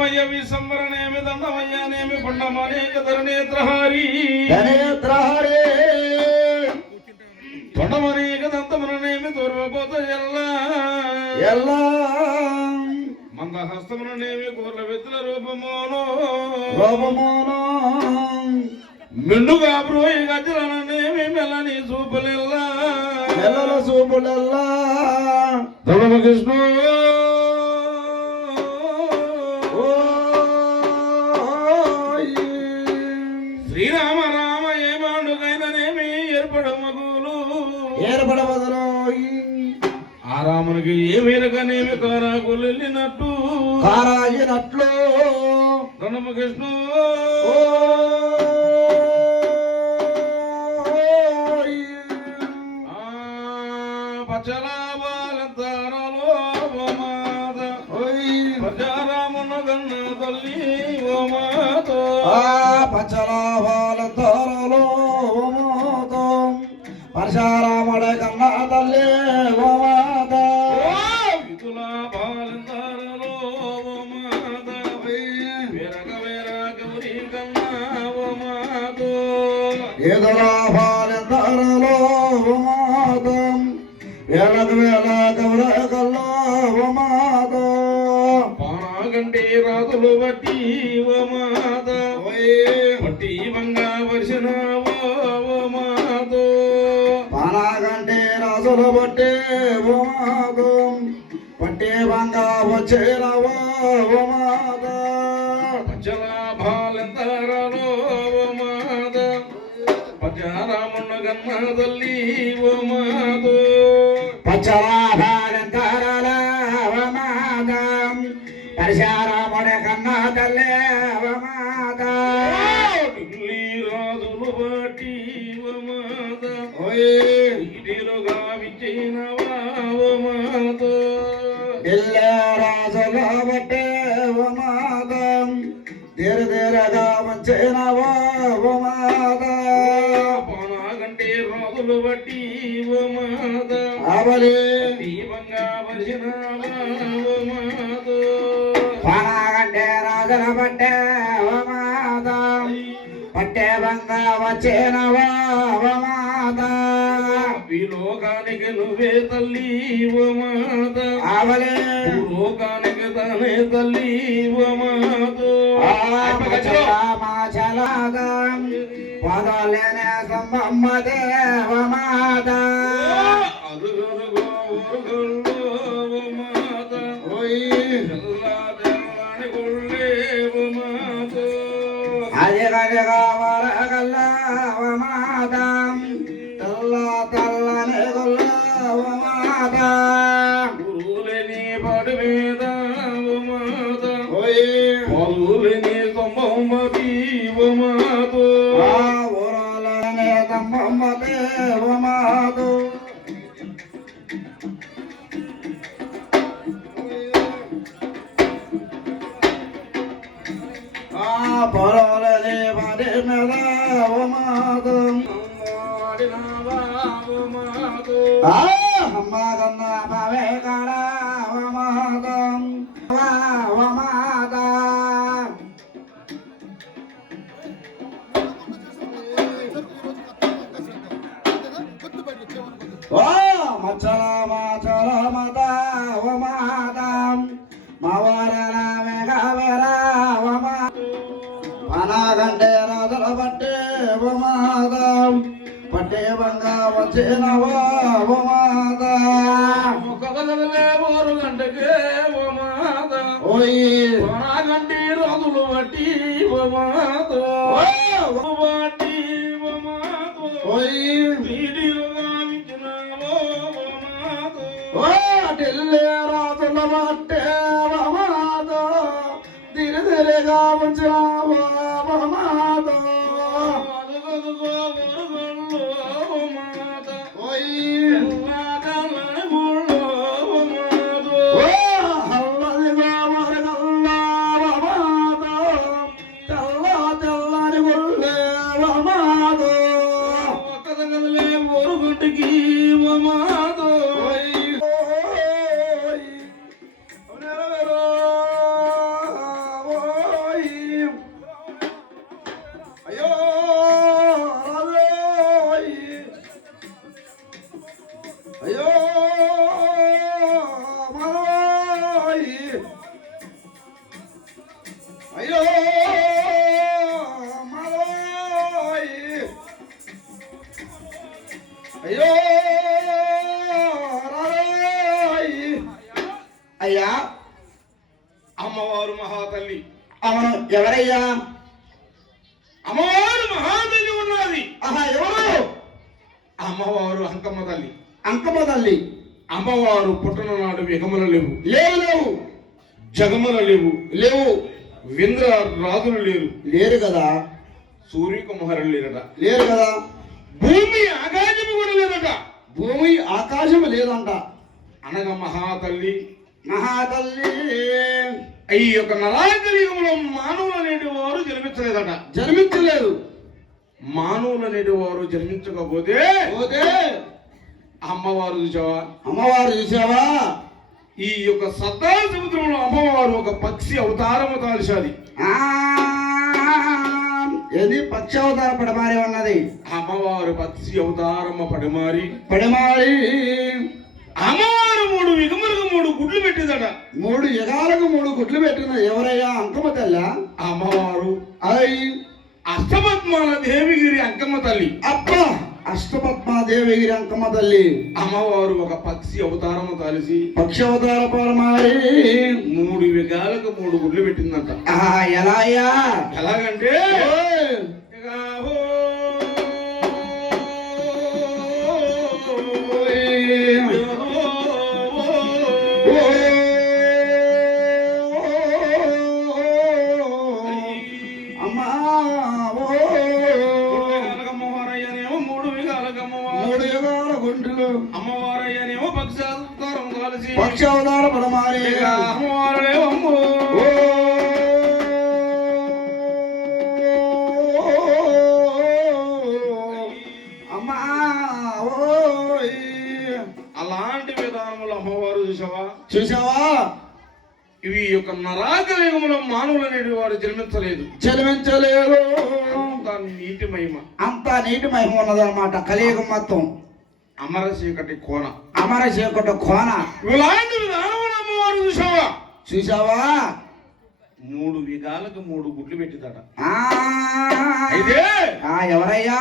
దండమయ్య విసంవరణేమి దండమయ్యనేమి కొండమనేక ధరణేత్రహారి కొండమనేక దంతముననేమి తోర్వపోత ఎల్లా మందహస్తముననేమి కూర్ల వెతుల రూపమోనో మెండుగా బ్రోయి గజలననేమి మెల్లని చూపులెల్లా ధర్మకృష్ణ శ్రీరామ రామ ఏ మాండుకైననేమి ఏర్పడమగులు ఆ రామునికి ఏ మేరకనేమి కారాకులెళ్ళినట్టు ధర్మకృష్ణ పచ్చలాబాలంతారలో ఓ మాత పచ్చరామున గన్న తల్లి ఓ మాత పచ్చలాబాలంతారలో ఓ మాత పరశురాముడ కన్న తల్లి ఓ మాత వితులా బాలంతారలో ఓ మాత వేరక గౌరీ కన్న ఓ మాత ఏదలా బాలంతారలో ఓ మాత వేలకు వేల కౌర కల్లా ఓ మాత పానాగంటే రాతులు బట్టి ఓ మాత పట్టి వంగా వర్షన ఓ మాత పానాగంటే రాజులు బట్టే ఓ మాత పట్టే వంగా వచ్చేరావో ఓ మాత పంచలాభాలెంతరలో ఓ మాత పచ్చరామున్న గన్న తల్లి ఓ మాత పచ్చలాభాలంతరల ఓ మాత పరశురాముడ కన్న తల్లి ఓ మాత ఢిల్లీ రాజులు బట్టి ఓ మాత ఇటీలో గావించినవా ఓ మాత ఢిల్లీ రాజుల బట్టే ఓ మాత ధీరగా మంచినవో ఓ మాత పానాగంటే రాజులు బట్టి ఓ మాత అవలి దీపంగా వర్షినవా ఓ మాత పానాగంటే రాజుల బట్టే ఓ మాత పట్టే బంగా వచ్చేనవో ఓ మాత ఈ లోకానికి నువ్వే తల్లి ఓ మాత అవలి లోకానికి తనే తల్లి ఓ మాత మాచలాగం పదలేనే సంబమ్మదే ఓ మాత అరుగరుగో ఊరుగల్లో ఓ మాత తెల్లా తెల్లని గుళ్ళే ఓ మాత అదిగదిగా వరగల్లా ఓ మాత తెల్లని గుల్ల ఓ మాత గురువులేని పాడు మీద ఓ మాత పలువులేని స్తంభమతి ఓ మాత ఊరలనే తమ్మమ్మదే ఓ మాత పొరలనే పడి మీద ఓ మాత అమ్మ కన్న బావే కాడ ఓ మాత ఓ మాత ఓ మచ్చల మత ఓ మాత మవరల వేగవేర ఓ మాత పనాగంటే రాజుల పట్టే ఓ మాత పట్టే బంగా వచ్చినవో ఓ మాత కదలే 3 గంటకే ఓ మాత ఓయ్ పనాగంటే రాజులు బట్టి ఓ మాత బట్టి ఓ మాత ఓయ్ వీడియో గావించినావో ఓ మాత ఢిల్లీ రాజుల పట్టే ఓ మాత దిరిగా ఉంచినావో ఓ మాత అదుగదుగో ఊరుగల్లో ఓ మాత ఓయ్ తెల్లా తెల్లని గుళ్ళో ఓ మాత హల్లదిగా వరగల్లా ఓ మాత తెల్లని గుళ్ళే ఓ మాత కదలే 3 గంటకి ఓ మాత ఓ అయ్యా అమ్మవారు మహాతల్లి. అవును ఎవరయ్యా అమ్మవారు మహాతల్లి ఉన్నది. ఆహా ఎవరు అమ్మవారు అంకమ్మ తల్లి. అంకమ్మ తల్లి. అమ్మవారు పుట్టిన నాడు విగమలు లేవు, లేవు లేవు జగముల లేవు, లేవు వింద్ర రాజులు లేరు, లేరు కదా సూర్యకుమారులు లేరట, లేరు కదా భూమి ఆకాశము కూడా లేదట. భూమి ఆకాశం లేదంట. అనగా మహాతల్లి మహాతల్లి ఈ యొక్క నరాకలియుగంలో మానవులు అనేటి వారు జన్మించలేదట. జన్మించలేదు. మానవులు అనేటి వారు జన్మించకపోతే పోతే అమ్మవారు చూసావా, అమ్మవారు చూసావా ఈ యొక్క సద్దా సముద్రంలో అమ్మవారు ఒక పక్షి అవతారము తాల్చాది. ఏది పక్షి అవతార పడమారి ఉన్నది. అమ్మవారు పక్షి అవతారమ్మ పడమారి పడమారి అమ్మవారు 3 యుగములకు 3 గుడ్లు పెట్టిందట. 3 యుగాలకు 3 గుడ్లు పెట్టిన ఎవరయ్యా అంకమ్మ తల్లి. అమ్మవారు అయి అష్టపద్మాల దేవిగిరి అంకమ్మ తల్లి. అబ్బా అష్టపద్మాదేవిగిరి అంకమ్మ తల్లి. అమ్మవారు ఒక పక్షి అవతారము తాలిసి పక్షి అవతార పరమారి 3 యుగాలకు 3 గుడ్లు పెట్టిందంట. ఎలా అయ్యా ఎలాగంటే అమ్మవారయ్యనేమో పక్షి అవతారం కలిసి పక్షి అవతార పరమారి అమ్మవారులేమో అమ్మా అలాంటి విధానములు అమ్మవారు చూసావా చూసావా ఇవి యొక్క నరాకలియుగంలో మానవులు అనేటి వారు జన్మించలేదు. జన్మించలేదు. అంతా నీటి మహిమ, అంతా నీటి మహిమ ఉన్నదన్నమాట. కలియుగం మొత్తం అమర చీకటి కోన, అమర చీకటి కోన. ఇలాంటి విధానములు అమ్మవారు చూసావా చూసావా 3 యుగాలకు 3 గుడ్లు పెట్టిందట. అయితే ఎవరయ్యా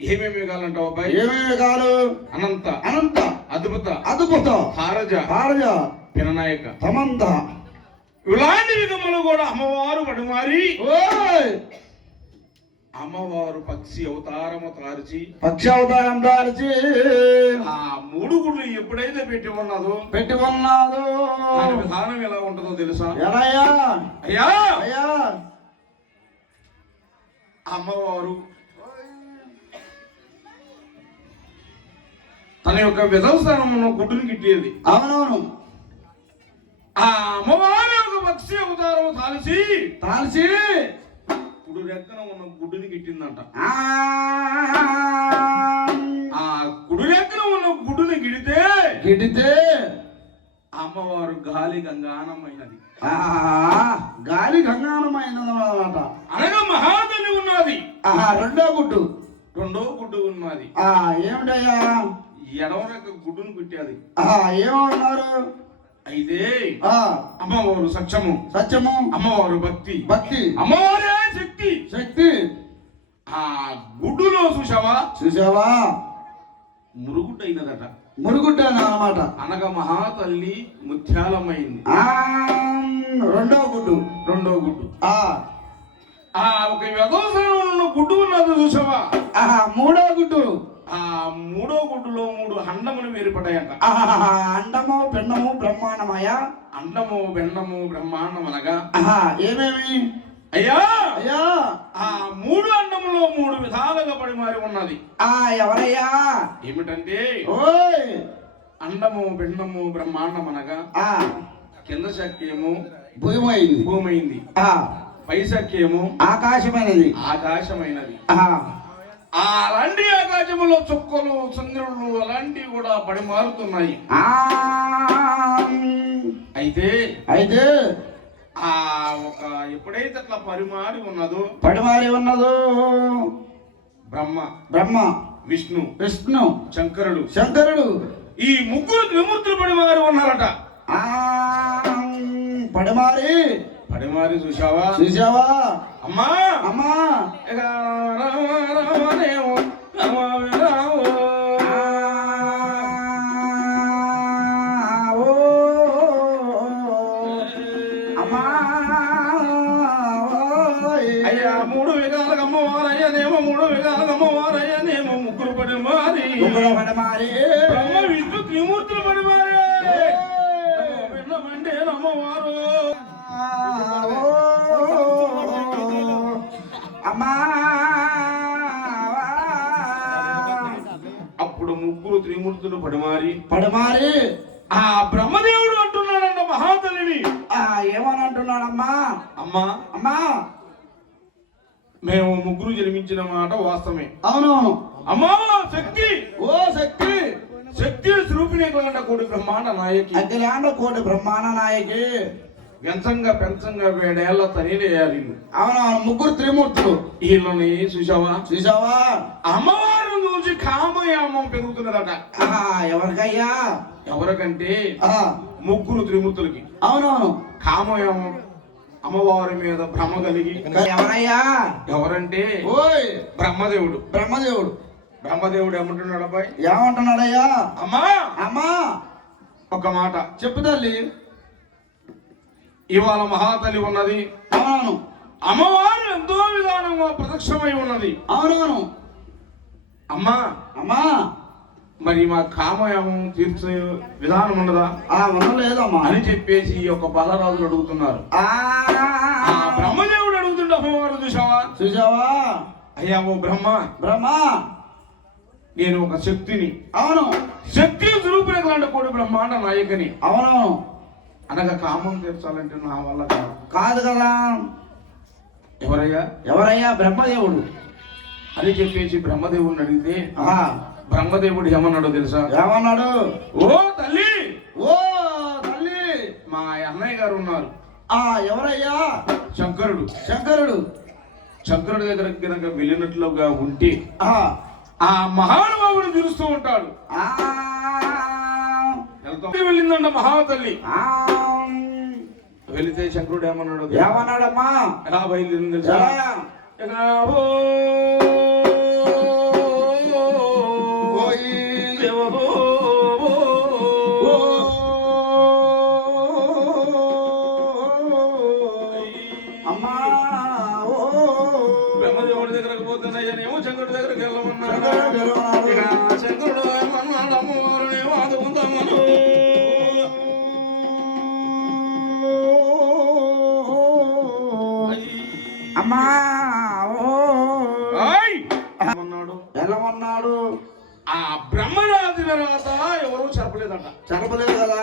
ఏమేమి యుగాలంటావు అబ్బాయి? ఏమేమి యుగాలు? అనంత, అనంత, అద్భుత, అద్భుత, హారజ, హారజ, పిననాయక, తమంత. ఇలాంటి విధములు కూడా అమ్మవారు పడిమారి అమ్మవారు పక్షి అవతారము తార్చి పక్షి అవతారం దాల్చి ఆ 3 గుడ్లు ఎప్పుడైతే పెట్టి ఉన్నదో దాని విధానం ఎలా ఉంటుందో తెలుసా? ఎలాయా అయ్యా అయ్యా అమ్మవారు తన యొక్క విధవస్థానమును గుడ్డుని గిట్టేది. అవునవును. ఆ అమ్మవారు ఒక పక్షి అవతారము తాల్చి కుడి రెక్కన ఉన్న గుడ్డుని గిట్టిందంట. ఆ కుడి రెక్కన ఉన్న గుడ్డుని గిడితే అమ్మవారు గాలి గంగానమైనది. గాలి గంగానమైనదన్నమాట. అనగా మహాతల్లి ఉన్నది. రెండో గుడ్డు ఉన్నది. ఏమిటయ్యా ఎడవ రెక్క గుడ్డును కుట్టాది. ఏమన్నారు? అయితే అమ్మవారు సత్యము, అమ్మవారు భక్తి, అమ్మవారే శక్తి. ఆ గుడ్డులో చూసావా మురుగుడ్డు అయినదట. మురుగుడ్డ అన్నమాట. అనగా మహాతల్లి ముత్యాలమైంది. రెండో గుడ్డు ఒక వ్యవసాయంలో గుడ్డు ఉన్నది చూసావా? మూడో గుడ్డు. ఆ 3వ గుడ్డులో 3 అండములు ఏర్పడ్డాయంట. అండము పిండము బ్రహ్మాండమయ. అండము బెండము బ్రహ్మాండం అనగా ఏమేమి అయ్యా? అయ్యా ఆ 3 అండములో 3 విధాలుగా పడిమారి ఉన్నది. ఎవరయ్యా? ఏమిటంటే అండము బెండము బ్రహ్మాండం అనగా కింద శక్తియేమో భూమైంది, పై శక్తియేమో ఆకాశమైనది. అలాంటి ఆకాశములో చుక్కలు చంద్రులు అలాంటివి కూడా పడిమారుతున్నాయి. అయితే ఆ ఒక ఎప్పుడైతే అట్లా పడిమారి ఉన్నదో బ్రహ్మ విష్ణు శంకరుడు ఈ 3 త్రిమూర్తులు పడిమారి ఉన్నారట. పడిమారి చూసావా అమ్మా విధాలకు అమ్మవారయ్యనేమో మూడు విధాలకు అమ్మవారయ్యనేమో ముగ్గురు పడి మారి బ్రహ్మ విష్ణు త్రిమూర్తులు పడి మారి విన్నమంటే అమ్మవారు అమ్మా అప్పుడు ముగ్గురు త్రిమూర్తులు పడిమారి ఆ బ్రహ్మదేవుడు అంటున్నాడంట మహాతల్లిని. ఏమని అంటున్నాడమ్మా? అమ్మా అమ్మా మేము ముగ్గురు జన్మించిన మాట వాస్తవమే. అవునవును. అమ్మా శక్తి, ఓ శక్తి, శక్తి స్వరూపిణి కోటి బ్రహ్మాండ నాయకి, అఖిలాండ కోటి బ్రహ్మాండ నాయకి, పెంచంగా వేడేళ్ల తనేయాలి. అవునవును. ముగ్గురు త్రిమూర్తులు వీళ్ళని చూసావా? అమ్మవారిని చూసి కామయామం పెరుగుతున్నదట. ఎవరికయ్యా? ఎవరికంటే ముగ్గురు త్రిమూర్తులకి. అవునవును. కామయామం అమ్మవారి మీద భ్రమ కలిగి. ఎవరయ్యా? ఎవరంటే ఓయ్ బ్రహ్మదేవుడు. బ్రహ్మదేవుడు ఏమంటున్నాడు అబ్బాయి? ఏమంటున్నాడయ్యా? అమ్మా ఒక మాట చెప్పు తల్లి. ఇవాళ మహాతల్లి ఉన్నది. అవునవును. అమ్మవారు ఎంతో విధానంగా ప్రత్యక్షమై ఉన్నది. అవునవును. అమ్మా మరి మా కామయామం తీర్చే విధానం ఉన్నదా? ఉండలేదమ్మా అని చెప్పేసి ఒక బాలరాజులు అడుగుతున్నారు. బ్రహ్మదేవుడు అడుగుతుండే అమ్మవారు చూసావా? అయ్యా ఓ బ్రహ్మ నేను ఒక శక్తిని. అవును. శక్తి స్వరూపిణి కోటి బ్రహ్మాండ నాయకని. అవునవును. అనగా కామం తీర్చాలంటే నా వల్ల కాదు కదా. ఎవరయ్యా? బ్రహ్మదేవుడు అని చెప్పేసి బ్రహ్మదేవుడిని అడిగితే బ్రహ్మదేవుడు ఏమన్నాడో తెలుసా? ఏమన్నాడు? ఓ తల్లి మా అన్నయ్య గారు ఉన్నారు. ఎవరయ్యా? శంకరుడు దగ్గర కనుక వెళ్ళినట్లుగా ఉంటే ఆ మహానుభావుడు తెలుస్తూ ఉంటాడు. వెళ్ళిందంట మహాతల్లి. వెళితే శంకరుడు ఏమన్నాడమ్మా? ఎలా బయలుదేరింది తెలుసా? బ్రహ్మదేవుడి దగ్గరకు పోతున్నాయనేమో శంకరుడి దగ్గరకు వెళ్ళమన్నాడు. శంకరుడు ఏమన్నాడు? అమ్మవారునేమో ఆదుకుందామను. అమ్మా ఎలామన్నాడు? ఆ బ్రహ్మరాజు రాత ఎవరు చెప్పలేదు కదా.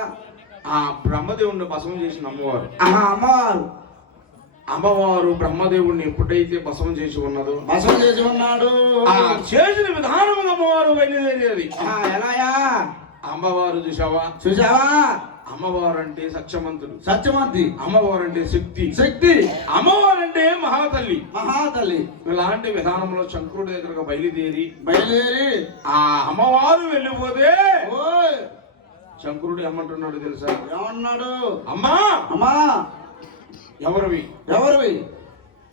ఆ బ్రహ్మదేవుడిని భస్మం చేసిన అమ్మవారు బ్రహ్మదేవుడిని ఎప్పుడైతే భస్మం చేసి ఉన్నాడు ఆ చేసిన విధానం అమ్మవారు బయలుదేరేది. ఎలాయా? అమ్మవారు చూసావా? అమ్మవారు అంటే సత్యమంతుడు, అమ్మవారు అంటే శక్తి, అమ్మవారు అంటే మహాతల్లి. ఇలాంటి విధానంలో శంకరుడి దగ్గరకు బయలుదేరి ఆ అమ్మవారు వెళ్ళిపోతే శంకరుడు ఏమంటున్నాడు తెలుసా? ఏమన్నాడు? అమ్మా ఎవరివి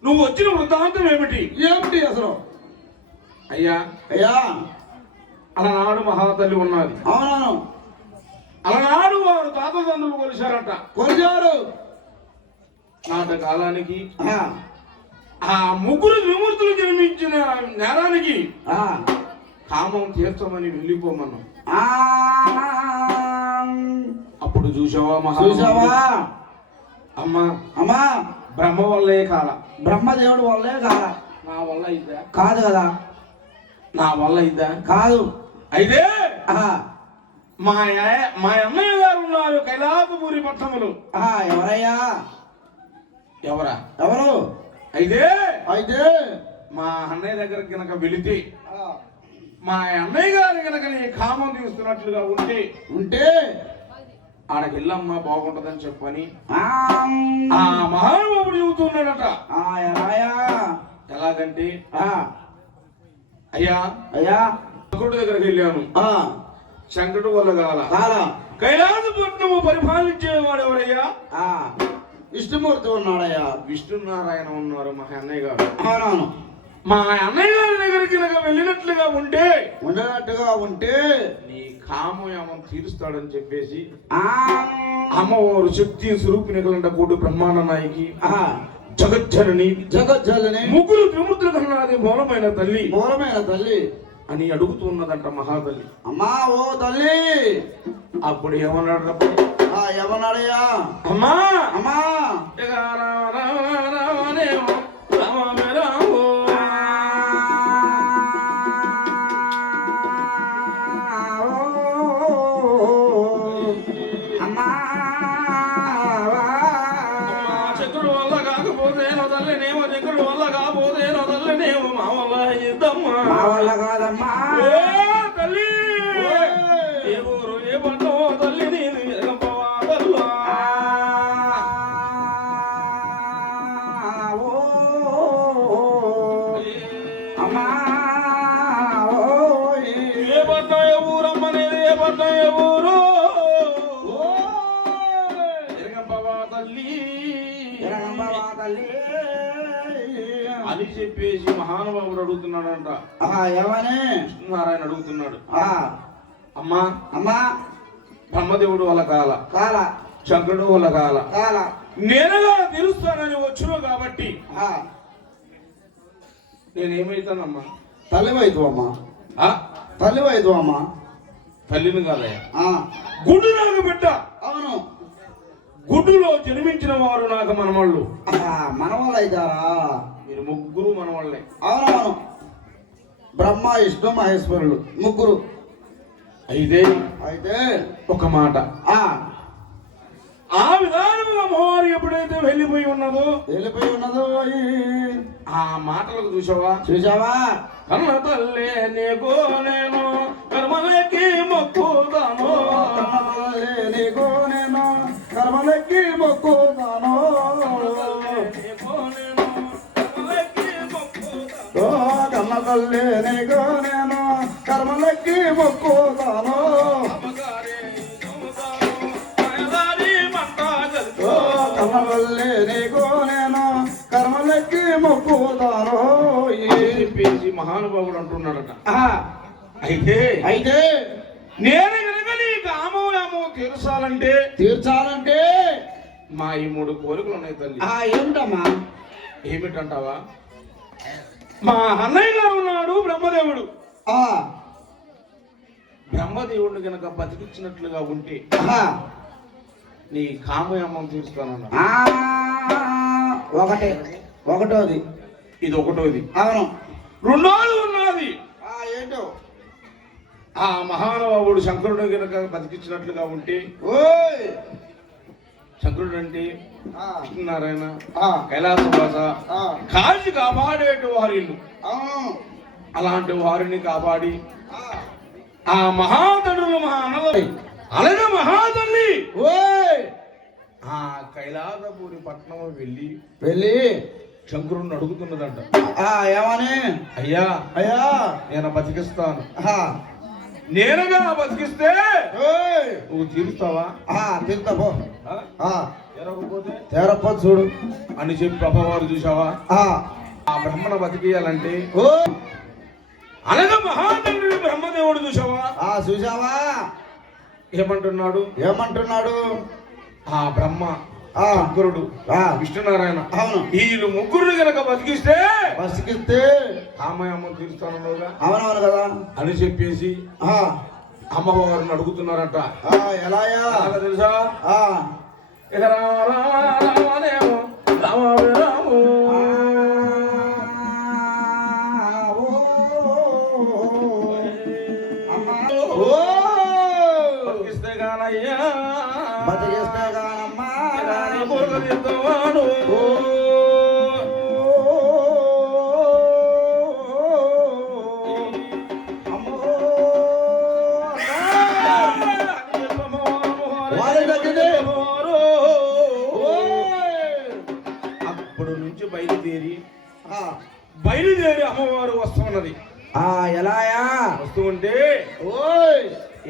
నువ్వు వచ్చిన వృత్తాంతం ఏమిటి అసలు? అయ్యా అలనాడు మహాతల్లి ఉన్నది. అవునవును. అలనాడు వారు తాత తండ్రులు కొలిచారు. నాటకాలానికి ఆ ముగ్గురు విమూర్తులు జన్మించిన నేరానికి కామం తీర్చమని వెళ్ళిపోమన్నాం. అప్పుడు చూసావా అమ్మా బ్రహ్మ వల్లే కాల, బ్రహ్మదేవుడు వల్లే కాల. నా వల్ల ఇద్దా? కాదు కదా. నా వల్ల ఇద్దా? కాదు. అయితే మా అన్నయ్య గారు ఉన్నారు కైలాసపూరి పట్టణములు. ఎవరయ్యా? ఎవరు? అయితే మా అన్నయ్య దగ్గరికి కనుక వెళితే మా అన్నయ్య గారు కనుక నీ కామం తీస్తున్నట్లుగా ఉంటే ఆడకి వెళ్ళమ్మా బాగుంటదని చెప్పని ఆ మహానుభావుడు చెబుతున్నాడట. ఎలాగంటే అయ్యా శంకరుడి దగ్గరికి వెళ్ళాను. శంకరుడు వల్ల కాల కైలాసపట్నము పరిపాలించేవాడు ఎవరయ్యా? విష్ణుమూర్తి ఉన్నాడయ్యా. విష్ణునారాయణ ఉన్నారు మా అన్నయ్య గారు. అవునవును. మా అన్నయ్య గారి దగ్గరికి వెళ్ళినట్లుగా ఉంటే నీ కామయామం తీరుస్తాడని చెప్పేసి అమ్మవారు శక్తి స్వరూపిణి కోటి బ్రహ్మాండ నాయకి జగజ్జనని జగజ్జలని ముగ్గురు త్రిమూర్తుల కన్నాది మూలమైన తల్లి మూలమైన తల్లి అని అడుగుతున్నదంట మహాతల్లి. అమ్మా ఓ తల్లి. అప్పుడు ఏమన్నాడు? ఏమన్నాడయ్యా? అమ్మా అమ్మా ఇక రామనేమో రామే రామో అమ్మా చక్రుడు వల్ల కాకపోతేనో తల్లినేమో చక్రుడు వల్ల కాకపోతేనో తల్లినేమో మా వల్ల ఇద్దమ్మా మా వల్ల కాదమ్మా. తల్లి ఏ ఊరు ఏ పట్టణం తల్లి నేను ఎరగంపవాదల్లా అమ్మా ఏ పట్టణం ఏ ఊరమ్మనేది ఏ పట్టణం ఏ ఊరు ఎరగంపవా తల్లి తల్లి అని చెప్పేసి మహానుభావుడు అడుగుతున్నాడంట. ఏమని నారాయణ అడుగుతున్నాడు. అమ్మా అమ్మా బ్రహ్మదేవుడు వాళ్ళ కాల కాల శంకరుడు వాళ్ళ కాల కాల నేనగా తెలుస్తానని వచ్చును కాబట్టి నేనేమైతానమ్మా? తల్లివైతు అమ్మా. తల్లివైతు అమ్మా. తల్లిని కాదయ్యా, ఆ గుడ్డు నాకు బిడ్డ. అవును, గుడ్డులో జన్మించిన వారు నాకు మనవాళ్ళు. మనవాళ్ళు అవుతారా? మీరు ముగ్గురు మనవాళ్ళే. అవునవును, బ్రహ్మ విష్ణు మహేశ్వరులు ముగ్గురు. అయితే అయితే ఒక మాట, ఆ ఆ విధానముగా అమ్మవారు ఎప్పుడైతే వెళ్ళిపోయి ఉన్నదో వెళ్ళిపోయి ఉన్నదో ఆ మాటలకు చూసావా? చూసావా? కన్న తల్లి నీకు నేను కర్మలకి మొక్కుతాను, నీకు నేను కర్మలకి మొక్కుతాను, కన్న తల్లి నీకు నేను కర్మలకి మొక్కుతాను, కన్న తల్లి నీకు నేను కర్మలకి మొక్కుతాను చెప్పేసి మహానుభావుడు అంటున్నాడట. అయితే అయితే నేను కనుక నీ కామో తీర్చాలంటే మా ఈ 3 కోరికలు ఉన్నాయి తల్లి. ఏమిటమ్మా? ఏమిటంటావా? మా అన్నయ్య గారు ఉన్నాడు బ్రహ్మదేవుడు. బ్రహ్మదేవుడిని కనుక బతికించినట్లుగా ఉంటే నీ కామయామం తీరుస్తానన్నా. ఒకటోది ఇది ఒకటోది. అవును. రెండోది ఉన్నది. ఏంటో? ఆ మహానుభావుడు శంకరుడు కనుక బతికించినట్లుగా ఉంటే, శంకరుడు అంటే కృష్ణనారాయణ, కైలాసవాస, కాల్చి కాపాడేటి వారిల్లు. అలాంటి వారిని కాపాడి ఆ మహాతనులు మా అన్నది అలాగే మహాతల్లి ఆ కైలాసపురి పట్నం వెళ్ళి శంకరుణ్ణి అడుగుతున్నదంట. ఏమని? అయ్యా అయ్యా నేను బతికిస్తాను, నేనుగా బతికిస్తే నువ్వు తీరుస్తావా? తీరుతాపో, తేరపోతే చూడు అని చెప్పి ప్రభావారు చూసావా? ఆ బ్రహ్మను బతికేయాలంటే అనగా మహాతండ్రి బ్రహ్మదేవుడు చూసావా? చూసావా? ఏమంటున్నాడు? ఆ బ్రహ్మ, శంకరుడు, విష్ణునారాయణ, వీళ్ళు ముగ్గురు గనక బతికిస్తే కామయమ్మ తీరుస్తానన్నావుగా. అవునవును కదా అని చెప్పేసి అమ్మవారిని అడుగుతున్నారట. ఎలా తెలుసా? ఇక రామేమో రామే రాము బతికిస్తే కానయ్యా, బతికిస్తే కానమ్మా చెప్తావాడు. అప్పుడు నుంచి బయలుదేరి అమ్మవారు వస్తున్నది. ఎలాయా వస్తూ ఉంటే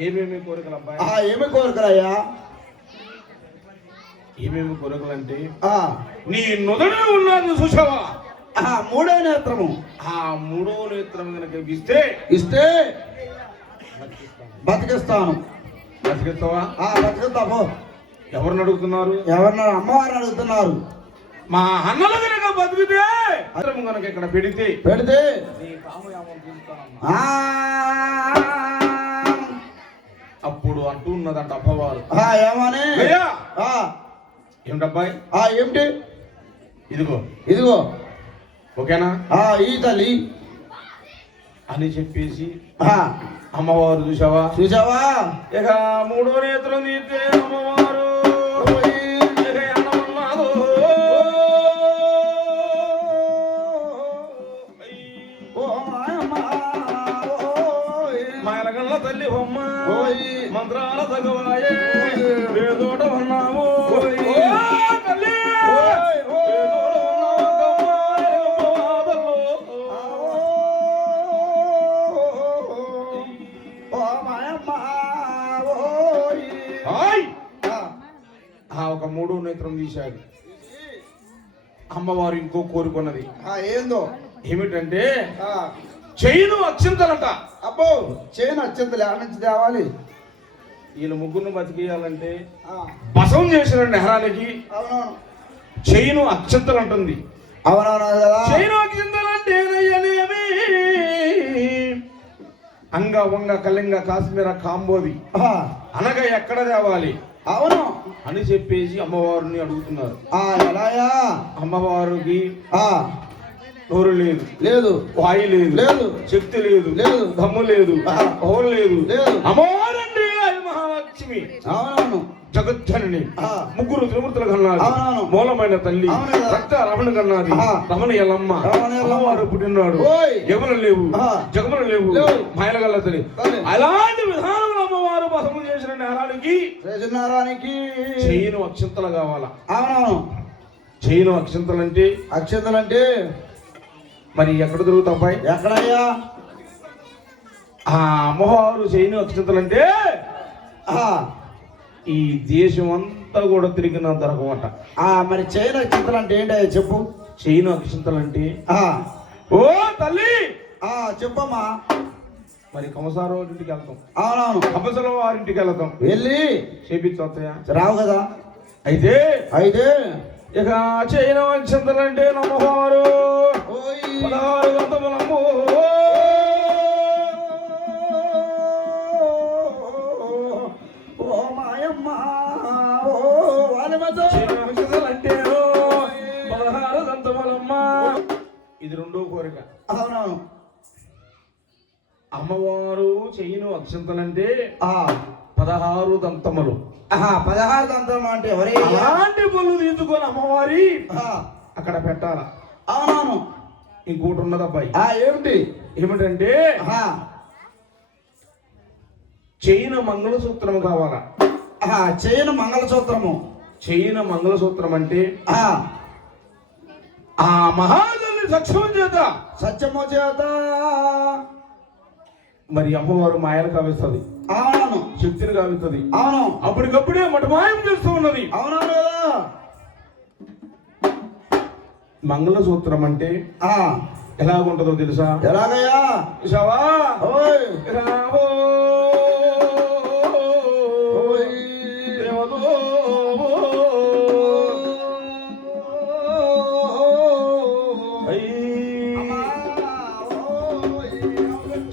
ఏమేమి కోరికలు అబ్బాయి? ఏమి కోరికలయ్యా? ఏమేమి కోరికలు అంటే నీ నుదట ఉన్నది చూసావా? మూడో నేత్రము. మూడో నేత్రం కనుక ఇస్తే బతికిస్తాను. బతికిస్తావా? బతికిస్తాము. ఎవరిని అడుగుతున్నారు? అమ్మవారిని అడుగుతున్నారు. మా అన్నలు కనుక బతికితే అతను కనుక ఇక్కడ పెడితే పెడితే నీ కామయామం తీరుతానమ్మా. ఆ అప్పుడు అంటూ ఉన్నదంట అమ్మవారు, ఏమని అయ్యా ఆ ఏమిటబ్బాయి ఏమిటి ఇదిగో ఇదిగో ఓకేనా ఈ తల్లి అని చెప్పేసి ఆ అమ్మవారు చూసావా చూసావా ఇక మూడో నేత్రం తీస్తే అమ్మవారు ఇక ఏమన్నాదో, మాయలగల్ల తల్లి బొమ్మ మంత్రాల తగవాయే వేదోట ఉన్నాము తల్లి ఒక మూడో నేత్రం తీశాడు. అమ్మవారు ఇంకో కోరుకున్నది ఏందో ఏమిటంటే చైను అక్షింతలంట. అబ్బో చేయను అత్యంతలే ఆ నుంచి తేవాలి. వీళ్ళు ముగ్గురు బతికేయాలంటే బసం చేసిన నెహరానికి అవునవును చైను అక్షంతలు అంటుంది. అవునవును కదా చైను అక్షంతలంటే అంగ వంగ కళింగ కాశ్మీర కాంబోది అనగా ఎక్కడ తేవాలి అవును అని చెప్పేసి అమ్మవారిని అడుగుతున్నారు. ఎలాయా అమ్మవారికి నోరు లేదు, లేదు వాయు లేదు, లేదు శక్తి లేదు, లేదు దమ్ము లేదు, పవర్ లేదు. లేదు అమ్మవారండి అది మహాలక్ష్మి, అవునవును జగజ్జనని, ముగ్గురు త్రిమూర్తులు కన్నాది, మూలమైన తల్లి, రక్త రమణ కన్నాది, రమణ ఎల్లమ్మ. అమ్మవారు పుట్టినాడు, యములు లేవు, జగములు లేవు, మాయలగల్ల తల్లి. అలాంటి విధానంలో అమ్మవారు బసము చేసిన నేరానికి చైను అక్షంతలు కావాలా. అవునవును చైను అక్షంతలంటే అక్షంతలంటే మరి ఎక్కడ దొరుకుతాయి? ఎక్కడయ్యా ఆ అమ్మవారు చైను అక్షంతలంటే ఈ దేశం అంతా కూడా తిరిగిన దొరకమంట. మరి చైను అక్షంతలు అంటే ఏంటయ్యా చెప్పు. చైను అక్షంతలు అంటే ఓ తల్లి చెప్పమ్మా. మరి కంసారావు ఇంటికి వెళ్తాం, అవునవును కంపసల వారింటికి వెళ్తాం, వెళ్ళి చేపించొస్తాయా? రావు కదా. అయితే అయితే ఇక చైను అక్షంతలు అంటే నమ్మవారు 16 గంటలమ్ము ఇది రెండో కోరిక. అవునవును అమ్మవారు చైను అక్షంతలంటే 16 దంతములు. 16 దంతములు అంటే అలాంటి పనులు తీసుకొని అమ్మవారి అక్కడ పెట్టాల. అవునవును ఇంకోటి ఉన్నదబ్బాయి. ఏమిటంటే చైన మంగళసూత్రము కావాలా. చైన మంగళసూత్రము. చైన మంగళసూత్రం అంటే ఆ మహాదేవి సత్యము చేత మరి అమ్మవారు మాయలు కావిస్తుంది, అవునవును శక్తిని కావిస్తుంది, అవును అప్పటికప్పుడే మటమాయం చేస్తూ ఉన్నది. అవునవును మంగళసూత్రం అంటే ఎలాగుంటుందో తెలుసా? ఎలాగయ్యా చూసావా?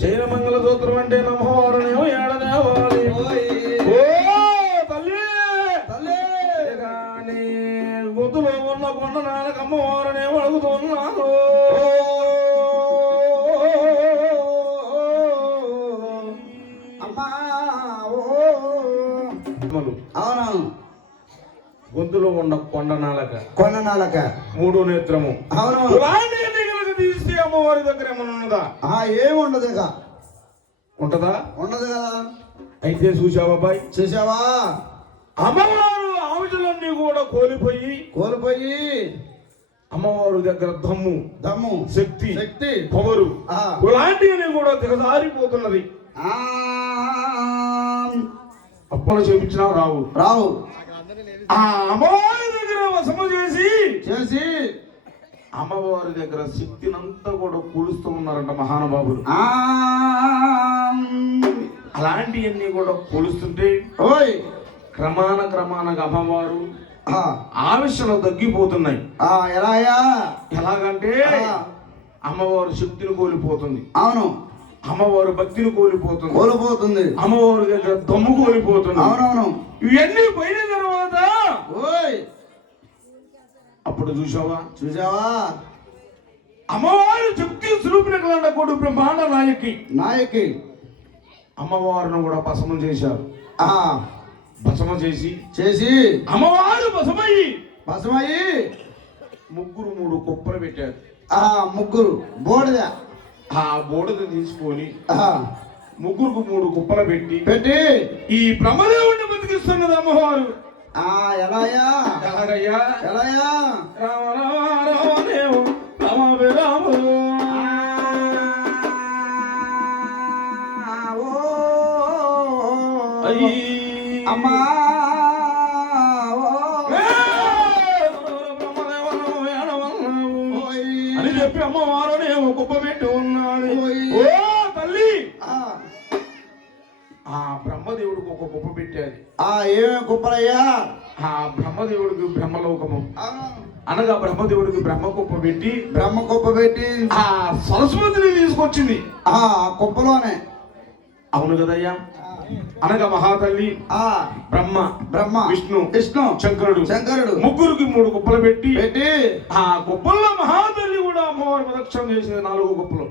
చైన మంగళసూత్రం అంటే నమ్మవారనేమో ఏడదేవాలి. ఓ తల్లి తల్లి కానీ గొంతులో ఉన్న కొండ నాలుగు అమ్మవారనేమో అడుగుతున్నాను. అవునవును గొంతులో ఉన్న కొండ నాలక మూడో నేత్రము. అవును తీస్తే అమ్మవారి దగ్గర ఏమన్నా ఉన్నదా? ఏముండదు ఇక. ఉంటదా? ఉండదు కదా. అయితే చూసావా బాయ్, చూసావా అమ్మవారు ఆవుజలన్నీ కూడా కోల్పోయి అమ్మవారి దగ్గర దమ్ము శక్తి పవరు ఇలాంటివన్నీ కూడా దిగజారిపోతున్నది. అప్పుడు చూపించినా రావు. ఆ అమ్మవారి దగ్గర వసము చేసి అమ్మవారి దగ్గర శక్తినంతా కూడా కూలుస్తూ ఉన్నారంట మహానుభావులు. అలాంటివన్నీ కూడా కూలుస్తుంటే క్రమానగా అమ్మవారు ఆవేశంలో తగ్గిపోతున్నాయి. ఎలాయా? ఎలాగంటే అమ్మవారు శక్తిని కోల్పోతుంది. అవును. అమ్మవారు భక్తిని కోల్పోతుంది. అమ్మవారు దగ్గర దమ్ము కోల్పోతుంది. అవునవును. ఇవన్నీ పోయిన తర్వాత అప్పుడు చూసావా అమ్మవారు శక్తి స్వరూపిన కొడు బ్రహ్మాండ నాయకి అమ్మవారిని కూడా భస్మం చేశారు. భస్మం చేసి అమ్మవారు భస్మయ్యి ముగ్గురు 3 కుప్పలు పెట్టారు. ముగ్గురు బోడిద ఆ బోడను తీసుకొని ముగ్గురుకు 3 కుప్పలు పెట్టి ఈ బ్రహ్మదేవుడిని బతికిస్తున్నది అమ్మవారు. ఎలాయా? రామ రామ రామదేవు రామ రాముడు అమ్మా అని చెప్పి అమ్మవారు కుప్ప పెట్టి ఉన్నాడు. ఓ తల్లి, ఆ బ్రహ్మదేవుడికి ఒక కుప్ప పెట్టాది. ఏమేమి కుప్పలయ్యా? ఆ బ్రహ్మదేవుడికి బ్రహ్మలోకము అనగా బ్రహ్మదేవుడికి బ్రహ్మ కుప్ప పెట్టి ఆ సరస్వతిని తీసుకొచ్చింది ఆ కుప్పలోనే. అవును కదయ్యా. అనగా మహాతల్లి బ్రహ్మ విష్ణు శంకరుడు ముగ్గురికి 3 కుప్పలు పెట్టి ఆ కుప్పల్లో మహాతల్లి కూడా అమ్మవారు ప్రదక్షిణం చేసింది 4 కుప్పలు.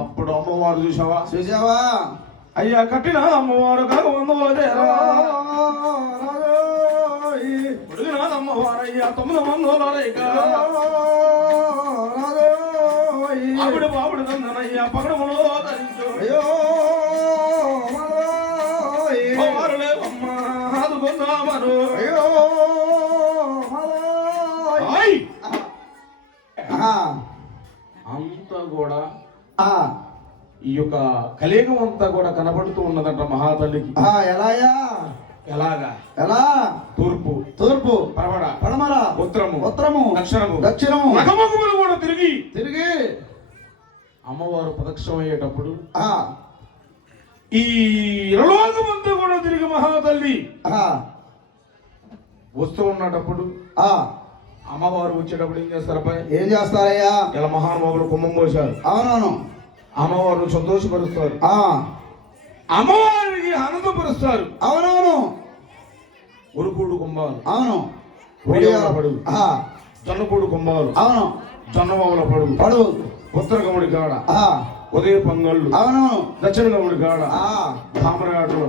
అప్పుడు అమ్మవారు చూసావా అయ్యా కట్టిన అమ్మవారు అమ్మవారు అయ్యా 9 మంది ఆవిడ దందనయ్యా పగడములో అంతా కూడా ఈ యొక్క కలియుగం అంతా కూడా కనబడుతూ ఉన్నదంట మహాతల్లికి. ఎలా? తూర్పు పడమర ఉత్తరము దక్షిణము నగముఖములు కూడా తిరిగి అమ్మవారు ప్రదక్షిణం అయ్యేటప్పుడు ఈ ఇరలోకమంతా కూడా తిరిగి మహాతల్లి వస్తూ ఉన్నటప్పుడు అమ్మవారు వచ్చేటప్పుడు ఏం చేస్తారయ్యా? ఇలా మహానుభావులు కుంభం పోశారు. అవునవును. అమ్మవారు సంతోషపరుస్తారు. అమ్మవారికి ఆనందపరుస్తారు. అవునవును. ఉరుకూడు కుంభాలు. అవును. పడుగు జొన్నపూడు కుంభాలు. అవును. జొన్నవాముల పడుగు ఉత్తరగముడి కాడ ఉదయ పొంగళ్ళు. అవునవును. దక్షిణగముడి కాడ తామరాటలు.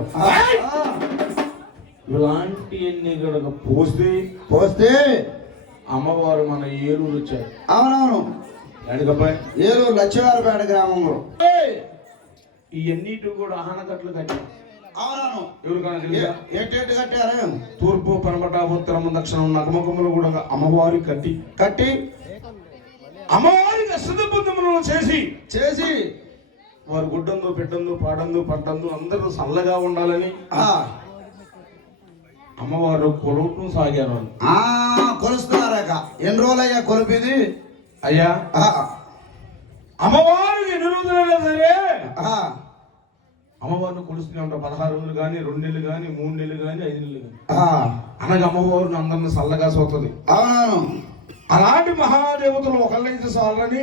ఇలాంటివన్నీ కనుక పోస్తే అమ్మవారు మన ఏలూరు వచ్చారు. అవునవును. ఏలూరు లక్ష్మీవారిపేట గ్రామంలో ఇవన్నిటి కూడా ఆనకట్లు కట్టారు. అవునవును. ఎవరు కట్టారు? తూర్పు పనమట ఉత్తరము దక్షిణం నగముఖములు కూడా అమ్మవారి కట్టి అమ్మవారికి అష్టదబద్ధములను చేసి వారు గుడ్డందు పెట్టందు పాడందు పట్టందు అందరూ చల్లగా ఉండాలని అమ్మవారు కొలుపు సాగారు. కొలుస్తున్నారక ఎన్ని రోజులయ్యా కొలిపేది? అయ్యా అమ్మవారికి ఎన్ని రోజులైనా సరే అమ్మవారిని కొలుస్తూనే ఉంటాం. 16 రోజులు కానీ 2 నెలలు కానీ 3 నెలలు కానీ 5 నెలలు కానీ అనగా అమ్మవారిని అందరిని చల్లగా సోతుంది. అవునవును. అలాంటి మహాదేవతలు ఒకళ్ళైతే చాలని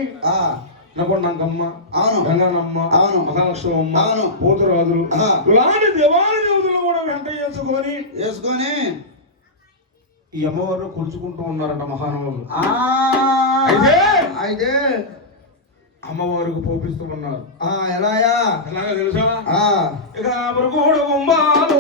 నకొండంకమ్మ, గంగానమ్మ, మహాలక్ష్మమ్మ, పోతురాజులు ఇలాంటి దేవాలయ దేవతలు కూడా వెంట వేసుకొని ఈ అమ్మవారు కొలుచుకుంటూ ఉన్నారంట మహానుభావులు. అయితే అమ్మవారికి పోపిస్తూ ఉన్నారు. ఎలాగా తెలుసా? ఇక కూడా గుంబాలు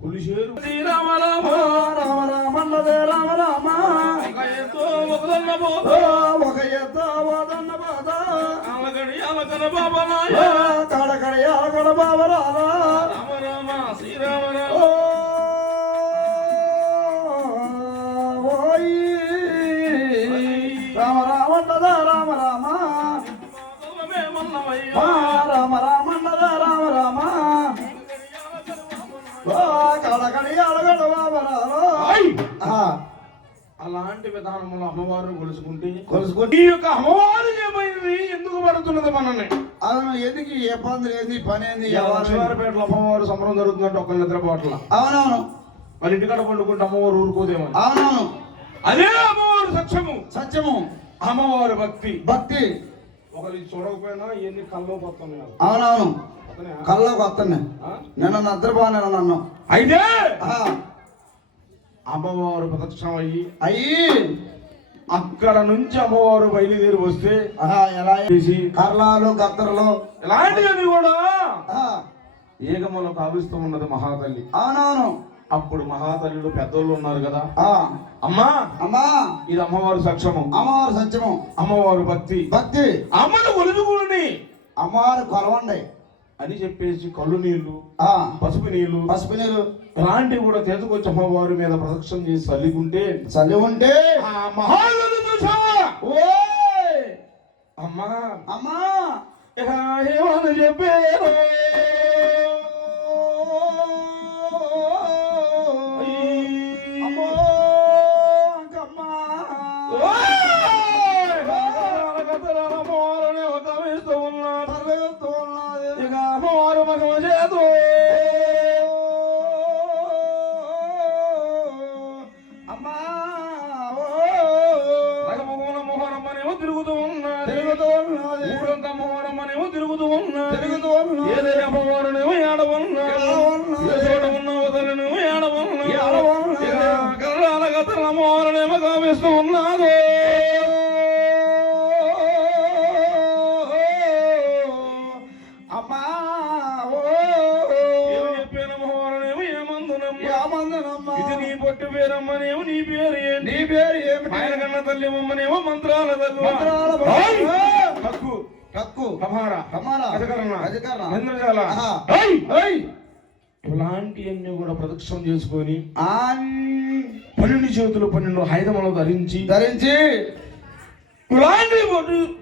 పులిశేరు శ్రీరామ రామ రామ రామన్నదే రామ రామ ఒక ఎద్దో ఒకదన్న పోత ఒక ఎద్ద వదన్న బాధ అలగడి అలగన బాబనాయ కడకడి అలగడ బాబరాల రామ రామ శ్రీరామ రామ ఓయి రామ రామన్నదే రామ రామ రామ రామన్నదే రామ రామ కడకడి అలగడ బాబరాల అలాంటి విధానంలో అమ్మవారిని కొలుసుకుంటే కొలుసుకుంటే ఈ యొక్క అమ్మవారు ఏమైంది ఎందుకు పడుతున్నది మనల్ని అవును ఎందుకు ఏ పనులు ఏంది పని ఏంది శివారిపేటలో అమ్మవారు సంబరం జరుగుతుందంటే ఒక నిద్రపోట్ల అవునవును వాళ్ళ ఇంటికాడ పండుకుంటే అమ్మవారు ఊరుకోదేమో అవునవును అదే అమ్మవారు సత్యము సత్యము అమ్మవారు భక్తి భక్తి ఒకరి చూడకపోయినా ఎన్ని కల్లో పోతున్నాయి అవునవును కల్లోకి వస్తున్నాయి నేను నిద్రపోను నన్ను అయితే అమ్మవారు ప్రదక్షిణం అయ్యి అక్కడ నుంచి అమ్మవారు బయలుదేరి వస్తే ఎలా చేసి కర్లాలు గద్దరులు ఇలాంటివన్నీ కూడా ఏగమలో కావిస్తూ ఉన్నది మహాతల్లి. అవునవును అప్పుడు మహాతల్లిలో పెద్దోళ్ళు ఉన్నారు కదా, అమ్మా అమ్మా ఇది అమ్మవారు సత్యము, అమ్మవారు సత్యము, అమ్మవారు భక్తి, భక్తి అమ్మను కొలుచుకుని అమ్మవారు కొలవండి అని చెప్పేసి కళ్ళు నీళ్లు పసుపు నీళ్లు ఇలాంటివి కూడా తీసుకొచ్చి అమ్మవారి మీద ప్రదక్షిణ చేసి చల్లి ఉంటే ఆ మహాలను చూసావా అమ్మా అమ్మా ఏమని చెప్పారు తిరుగుతూ ఉన్నా ఏదైనా అమ్మవారునేమో ఏడవన్నా ఏ చోట ఉన్న వదలను ఏడవన్నా అమ్మవారునేమో కావిస్తూ ఉన్నాడు. అమ్మా చెప్పిన అమ్మవారునేమో ఏమందునమ్మా ఇది నీ పొట్టు పేరమ్మనేమో నీ పేరు ఏమి ఆయన కన్నా తల్లి అమ్మనేమో మంత్రాల హక్కు ఇలాంటివన్నీ కూడా ప్రదక్షిణం చేసుకొని 12 చేతులు 12 ఆయుధములు ధరించి ఇలాంటి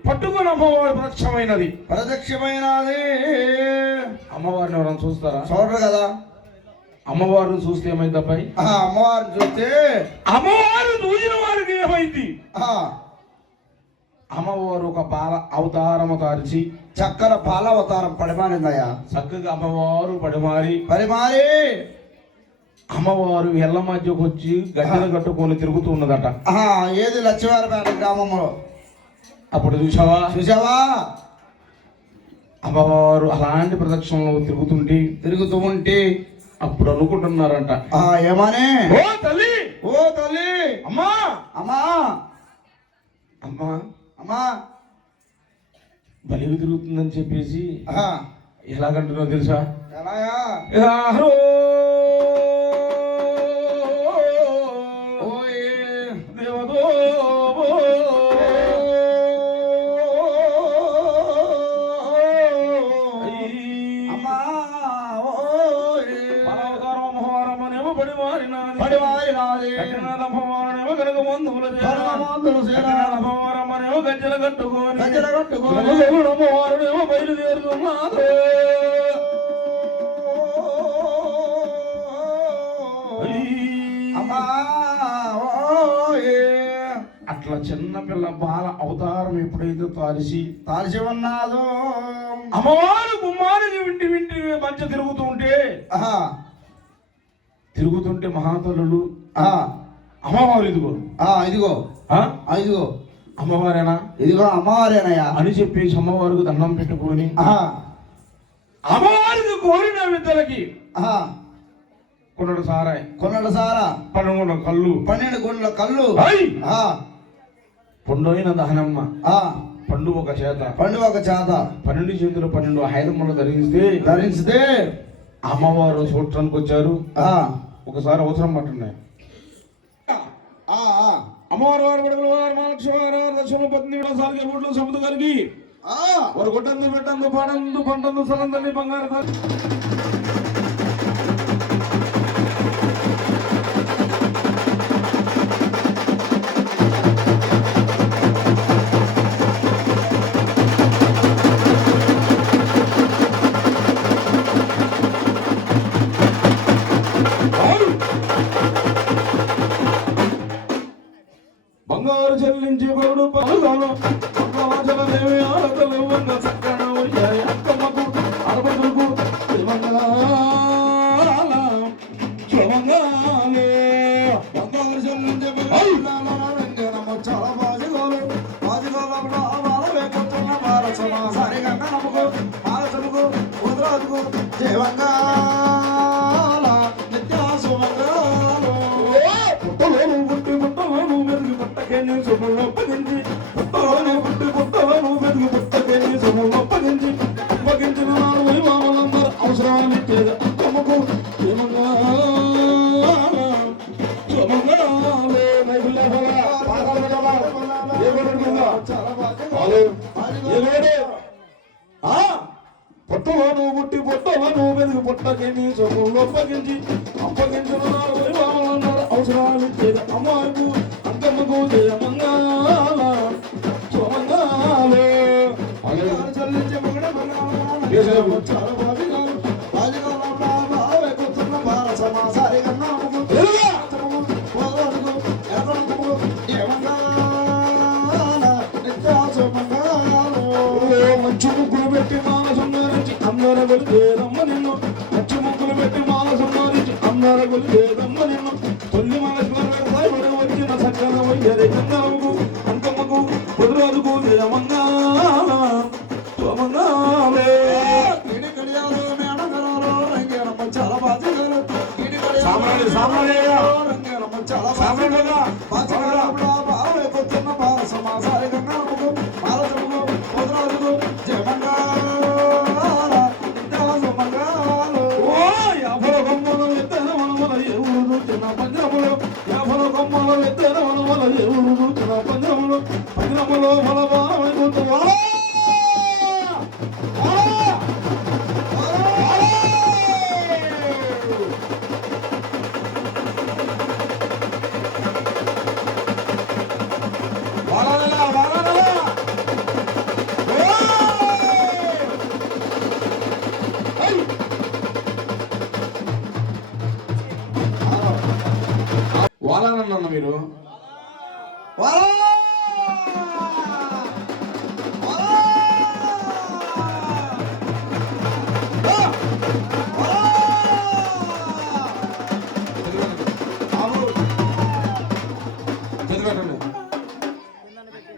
పట్టుకుని అమ్మవారు ప్రత్యక్షమైనది. అమ్మవారిని ఎవరైనా చూస్తారా? చూడరు కదా. అమ్మవారిని చూస్తే ఏమైంది అబ్బాయి? అమ్మవారిని చూస్తే అమ్మవారు చూసిన వారికి ఏమైంది? అమ్మవారు ఒక బాల అవతారము తారిచి చక్కర బాల అవతారం పడిమారిందయ్యా. చక్కగా అమ్మవారు పరిమారి అమ్మవారు ఎల్ల మధ్యకు వచ్చి గడ్డలు కట్టుకొని తిరుగుతూ ఉన్నదట. ఏది లక్ష్మీవారిపేట గ్రామంలో. అప్పుడు చూసావా అమ్మవారు అలాంటి ప్రదక్షిణలో తిరుగుతూ ఉంటే అప్పుడు అనుకుంటున్నారంట ఏమని, ఓ తల్లి అమ్మా అమ్మా అమ్మా అమ్మా బలి తిరుగుతుందని చెప్పేసి ఎలాగంటున్నావు తెలుసా? దేవదో గజ్జల కట్టుకోని అమ్మవారునేమో బయలుదేరుతున్నాడు. అట్లా చిన్నపిల్ల బాల అవతారం ఎప్పుడైతే తాలిసి ఉన్నాదో అమ్మవారు గుమ్మానికి వింటి మంచ తిరుగుతుంటే మహాతల్లులు అమ్మవారు ఇదిగో అమ్మవారేనా అమ్మవారేనయ్యా అని చెప్పేసి అమ్మవారికి దండం పెట్టుకొని అమ్మవారికి కోరిన విద్యలకి కొన్నడు సారాయి 12 కళ్ళు 12 గుండ్ల కళ్ళు పండుగైన దహనమ్మ పండు ఒక చేత 12 చేతులు 12 ఆయుధములు ధరిస్తే అమ్మవారు చూడటానికి వచ్చారు. ఒకసారి అవసరం పట్టున్నాయి. అమ్మవారు వారు పడుకుల వారు మహాలక్ష్మి వారు దర్శనం 18 సార్లు బూట్లు సముద్ర గారికి వారు కొట్టందు పెట్టందు పాడందు పంటందు సలందని బంగారు బంగారు చెల్లించి పౌడు పాల్గొను దేవి ఆడతలు వంద సక్కన అక్కమ్మకు అరబతులకు బంగారు చెల్లించి చాలా బాజుగోలు వేకొస్తున్న భారసమా సరిగా నమ్మకు భారసముకు కుదరదుకు దేవంగా పొట్టలోను పుట్టి పొట్టలోను వెలుగు పొట్టకేని సొమ్ములు అప్పగించి అప్పగించిన వైభవాలన్నారు అవసరాలు ఇచ్చేది అమ్మాయికు అంకమ్మకు జయమంగాలు చెల్లించే మంచి ముగ్గులు పెట్టి మాల సంహారించి అందర గొలిదేదమ్మ నిన్ను మంచి ముగ్గులు పెట్టి మాల సంహారించి అందర గొలిదేదమ్మ నిన్ను తొల్లి మాలసాయి వచ్చిన సకల వయ్యరే గంగాలకు అంకమ్మకు పొదురాదుకు జయమంగాలే సామ్రాణి సమాసారి గంగాలకు మాలసముకు పొదురాదుకు పంజములో వాలానన్న మీరు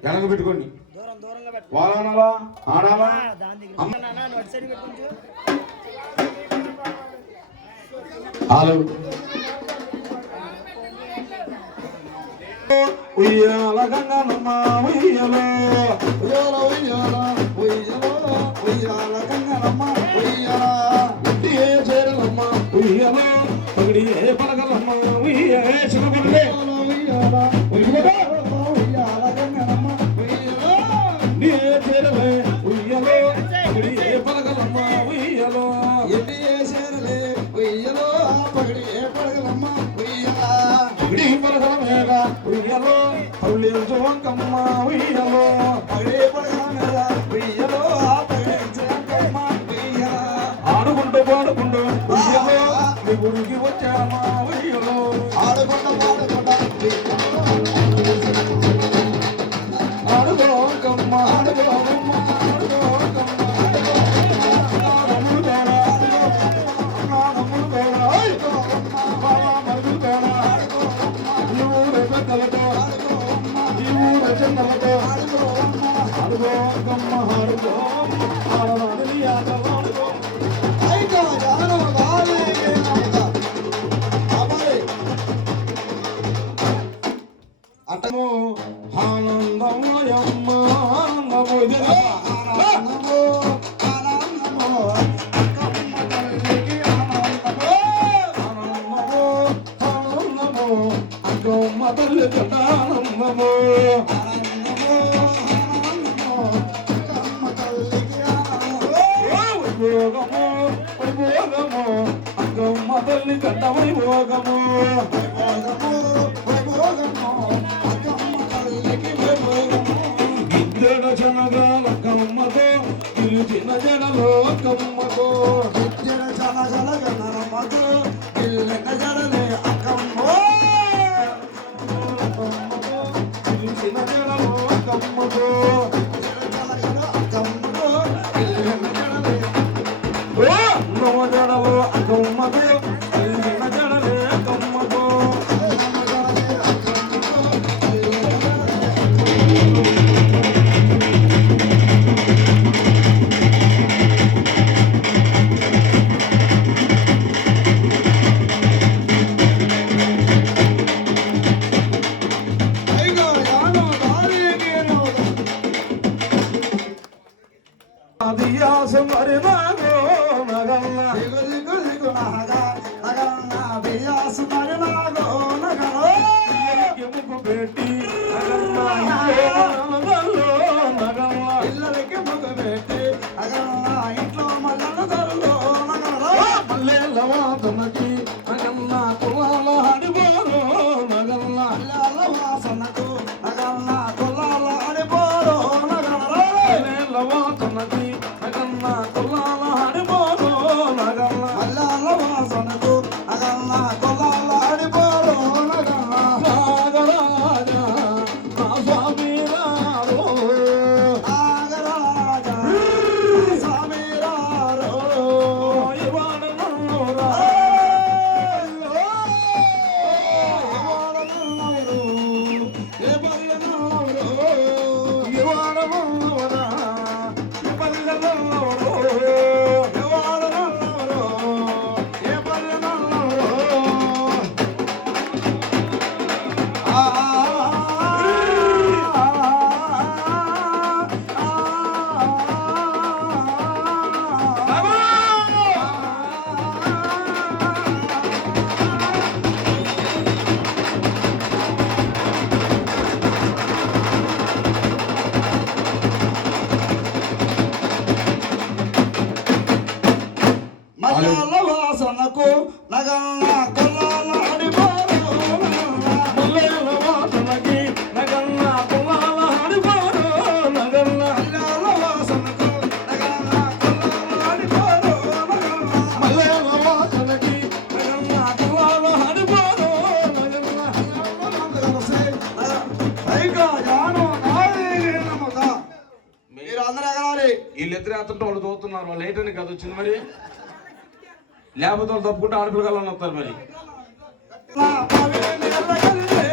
వెనక పెట్టుకోండి వాలానాలా ఆడాలా హలో ఉయ్యాల గంగనమ్మ ఉయ్యలో ఉయ్యాల ఉయ్యాల ఉయ్యలో ఉయ్యాల గంగనమ్మ ఉయ్యాల ఉయ్యే చేరలమ్మ ఉయ్యలో పగిడియే పలకలమ్మ ఉయ్యే చిన్నపడలే ఉయ్యాల ఉయ్యాల గంగనమ్మ ఉయ్యలో నీయే చేరలే ఉయ్యలో పగిడియే పలకలమ్మ ఉయ్యలో ఎన్నియే చేరలే ఉయ్యలో పగిడియే పలకలమ్మ ఉయ్యల పగిడి పలకల మీద ఉయ్యలో పౌలించు వంకమ్మ ఉయ్యలో పగిడి పలకల మీద ఉయ్యలో పగిడించు వంకమ్మ ఉయ్యల ఆడుకుంటూ పాడుకుంటూ ఉయ్యలో నీ గురికి వచ్చామా ఉయ్యలో ఆడుకుంటూ పాడుకుంటా ఆడుకో వంకమ్మ ఆడుకో వంకమ్మ ఆడుకో వంకమ్మ చందలతో తల్లి కటానందము వైభోగము వైభోగము అంగమ్మ తల్లి కట్ట వైభోగము ఇద్దరు జనగాల కమ్మతో పిలిచిన జడలో కమ్మతో ఇద్దరు జనగల గణరమ్మతో పిల్లక జడలే అక్కమ్మో పిలిచిన జడలో కమ్మతో నవ జడలో కమ్మతో పిలిచిన జడలే కమ్మతో అదియాస మరి నాగో నగల్ల ఎముకు పెట్టి నగల్ల నగల్ల మల్లెల వాతనకి నగల్ల కులాల హడిపోరో నగల్ల మల్లెల వాతనకి నగల్ల కులాల హడిపోరో నగల్ల నాగరాజా నా స్వామి రారో ఇవాళ నన్నురా ఇవాళ నన్నురా పల్లె నన్నురో మల్లాల వాసనకు నగల్ల కొల్లాల అడిపోరు మల్లెల వాతనకి నగల్ల కులాల హడిపోరో నగల్ల మల్లాల వాసనకు నగల్ల కొల్లాల అడిపోరు మల్లెల వాతనకి నగల్ల కులాల హడిపోరో నగల్ల మీరు అందరూ ఎగరాలి. వీళ్ళిద్దరు ఎత్తుంటే వాళ్ళు చదువుతున్నారు వాళ్ళు ఏంటని కదా వచ్చింది మరి లేకపోతే వాళ్ళు తప్పుకుంటే ఆడపిల్లగాళ్ళని వస్తారు మరి నా పవిని ఎల్లగలిగే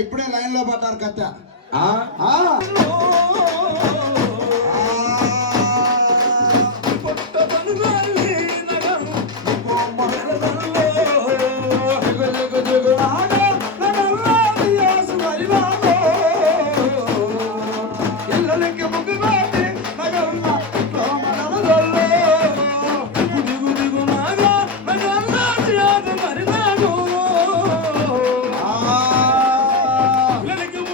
ఇప్పుడే లైన్ లో పడ్డారు కత్త Let it go,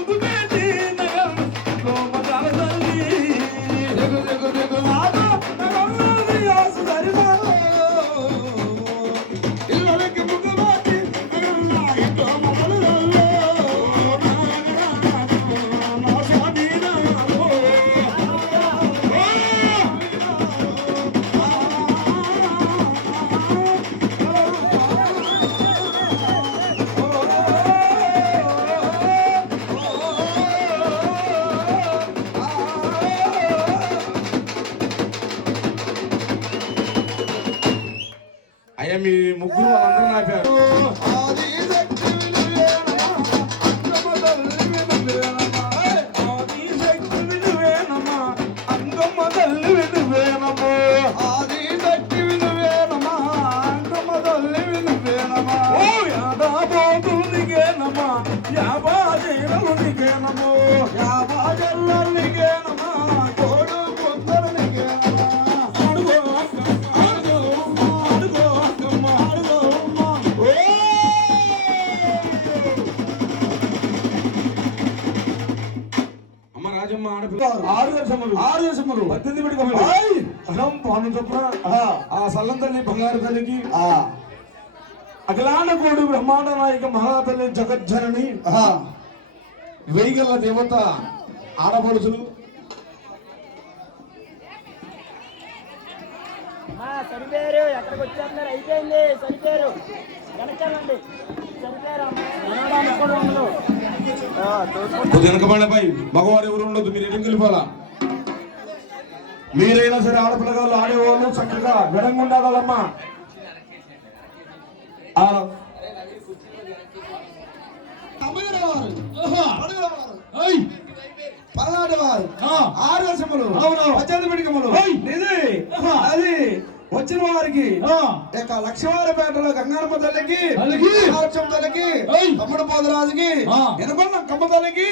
బాజలు నీకేనము యా బాజల్లో నీకేనమ్మా కోడు ముద్దలు నీకేనమ్మా అడుగో అక్కమ్మ అడుగో అడుగో అక్కమ్మ అడుగో అమ్మ రాజమ్మ ఆడపిల్ల 6 దేశములు 18 పిడికములు అహం పాను చొప్పున ఆ సల్లం తల్లి బంగారు తల్లికి అఖిలాండ కోడి బ్రహ్మాండ నాయక మహాతల్లి జగజ్జనని వెయ్యగల దేవత ఆడపడుచులు సరిపోయారు ఎక్కడికి వచ్చేస్తున్నారు అయిపోయింది సరిపోయారు వెనకాలండి సరిపోయారు వెనకబడిపై మగవారు ఎవరు ఉండదు మీరు ఎడం వెళ్ళిపోవాలా మీరైనా సరే ఆడపిల్లగాళ్ళు ఆడేవాళ్ళు చక్కగా విడంగా ఉండాలమ్మా పల్నాడు వారు 6 దేశములు 18 పిడికములు అది వచ్చిన వారికి లక్ష్మీవారిపేటలో గంగారమ్మ తల్లికి తల్లికి తమ్ముడు పోదరాజుకి ఎనుకొండ కమ్మ తల్లికి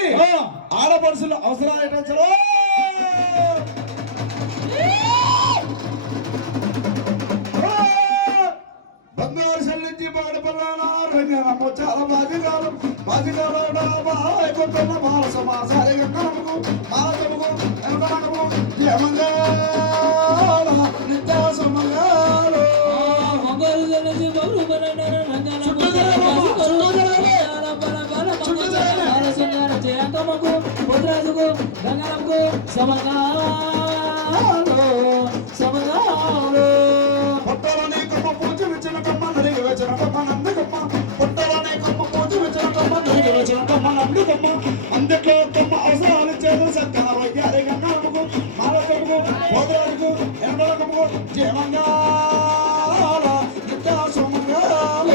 ఆడపడుచులు అవసరం బంగారు చెల్లించి పాడపల్లానా రంగనమ్మ చాలా బాధ్యకాలం బాధ్యకాలం మాల సమాసారి గంగనమ్మకు మాలతముకు ఎనకనకము జయమంగాళ నిత్యాసమంగాళ పొట్టలని కొమ్మ పూజ విచ్చిన కొమ్మ నడిగి వచ్చిన కొమ్మ నందుకొమ్మ పొట్టలని కొమ్మ పూజ విచ్చిన కొమ్మ నడిగి వచ్చిన కొమ్మ నందుకొమ్మ అందుట్లో కొమ్మ అవసరాలు చేదు సక్కన వైద్యారి గంగమ్మకు మాలకమ్మకు పోదరాజుకు ఎనకమ్మకు జయమంగాళ నిత్యాసమంగాళ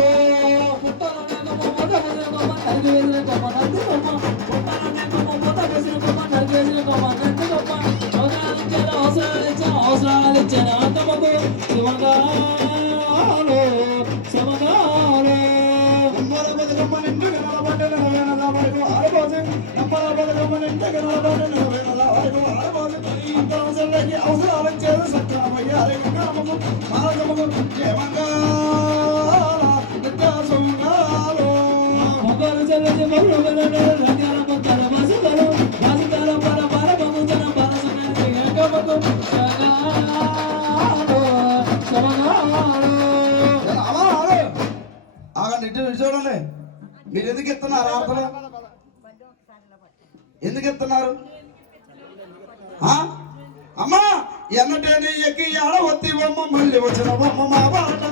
అవసరాలు చేదు సక్కన వైద్యారి గంగమ్మకు మాలకమ్మకు జయమంగాళ నిత్యాసమంగాళ ఆగండి ఇటు చూడండి మీరు ఎందుకు ఇస్తున్నారు ఆటలు ఎందుకు ఇస్తున్నారు అమ్మా ఎన్నటేని ఎక్కి ఆడవద్ది బొమ్మ మళ్ళీ వచ్చిన బొమ్మ మా బాట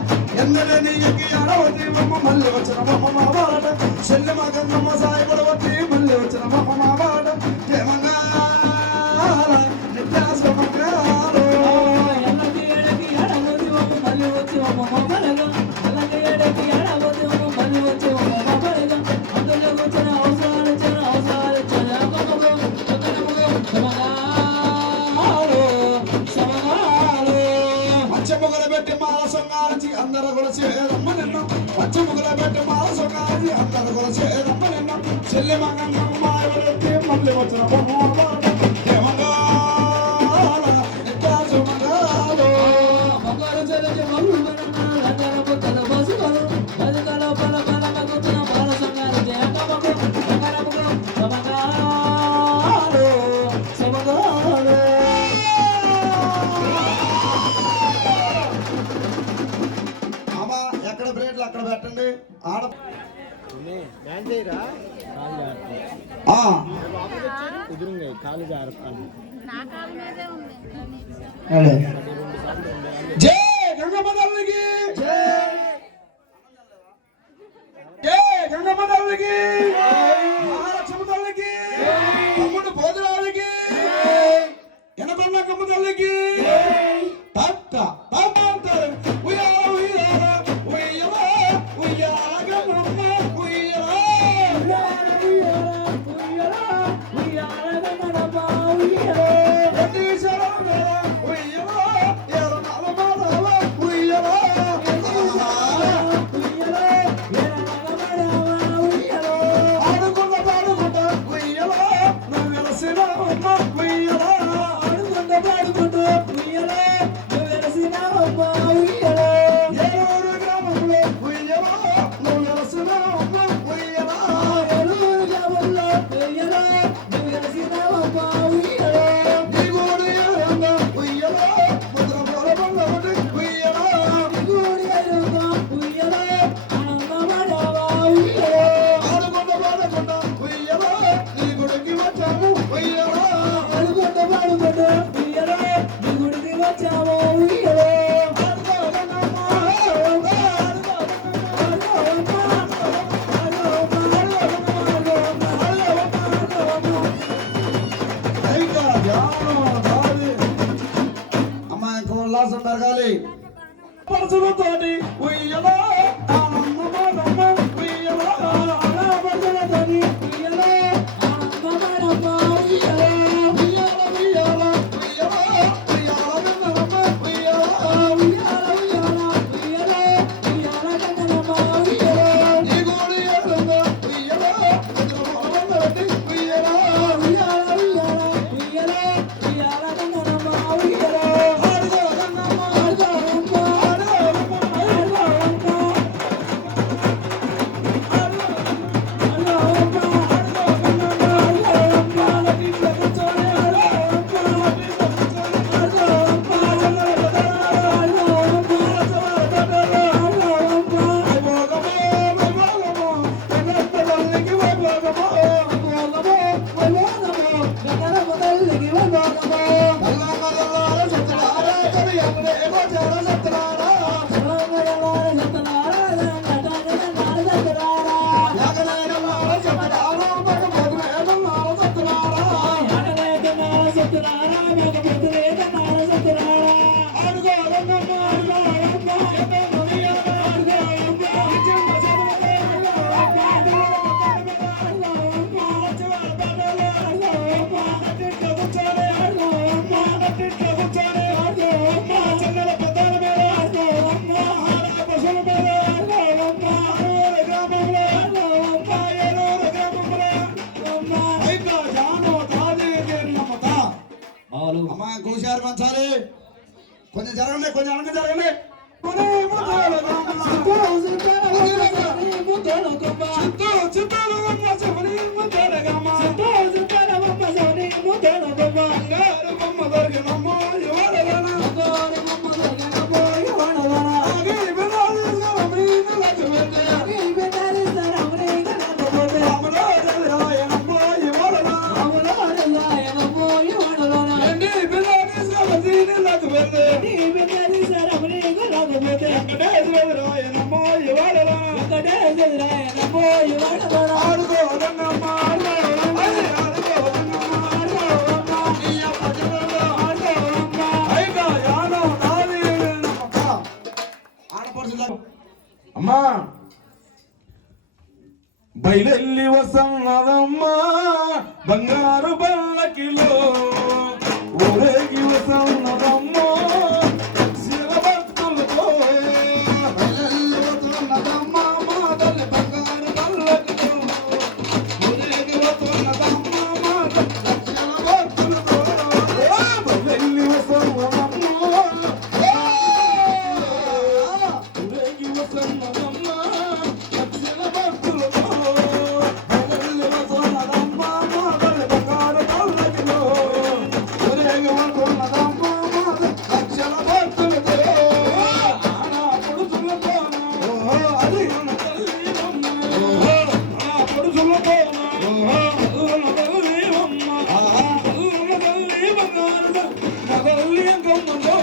ఎన్నటేని ఎక్కి ఆడవద్ది బొమ్మ మళ్ళీ వచ్చిన బొమ్మ మా బాట చెల్లి మా గంగమ్మ సాయపడవద్ది మళ్ళీ వచ్చిన బొమ్మ మా బాట జయమంగాళ నిత్యాసమంగాళ పచ్చముగల పెట్టి మాల సొంగారించి అందరు కూడా చేరమ్మ నిన్న పచ్చముగల పెట్టి మాల సొంగారించి అందరు కూడా చేరమ్మ నిన్న చెల్లి మంగమ్మ మాయవరెత్తి మళ్ళీ వచ్చిన బొమ్మ జయమంగాళ నిత్యాసమంగాళ ఎక్కడ బ్రేడ్లు అక్కడ పెట్టండి ఆడ జై గంగమ్మ తల్లికి జై గంగమ్మ తల్లికి మహాలక్ష్మి తల్లికి తమ్ముడు పోతురాజుకి ఎనకొండ కమ్మ తల్లికి తట్ట తమ్మంటారు పెరగాలి పరచులతోటి ఉయ్యలో ఆనందమానమ్మ ఉయ్యలో అలా పరచులతోటి ఉయ్యలో ఆనందమానమ్మ ఉయ్యలో ఉయ్యాల ఉయ్యాల ఉయ్యలో ఉయ్యాల గంగనమ్మ ఉయ్యలో ఉయ్యాల ఉయ్యాల ఉయ్యలో ఉయ్యాల గంగనమ్మ ఉయ్యలో ఈ గోడి ఏడుందో ఉయ్యలో ఉయ్యలో ఉయ్యలో ఉయ్యాల ఉయ్యాల ఉయ్యలో ఉయ్యాల గంగనమ్మ ఉయ్యలో ఆడుగో గంగమ్మ ఆడుగో అమ్మా గోశారు పంచాలి కొంచెం జరగండి కొంచెం అనగా జరగండి అమ్మా బయలెల్లి వసన్నదమ్మా బంగారు బల్లకిలో ఊరేగి వసన్నదమ్మా శివభక్తులతో బయలెల్లి వసన్నదమ్మా మా తల్లి బంగారు బల్లకిలో ఊరేగి వసన్నదమ్మా మా తల్లి శివభక్తులతో బయలెల్లి వసన్నదమ్మా ఊరేగి వసన్నదమ్మా శివభక్తులతో బయలెల్లి వసన్నదమ్మా మా తల్లి బంగారు బల్లకిలో ఊరేగి వసన్నదమ్మా మా తల్లి శివభక్తులతో ఆనా పొడుచులతో అది మన తల్లి అమ్మ ఆ పొడుచులతో మన తల్లి అమ్మ మన తల్లి బంగారు మగల్లి అంగమ్మతో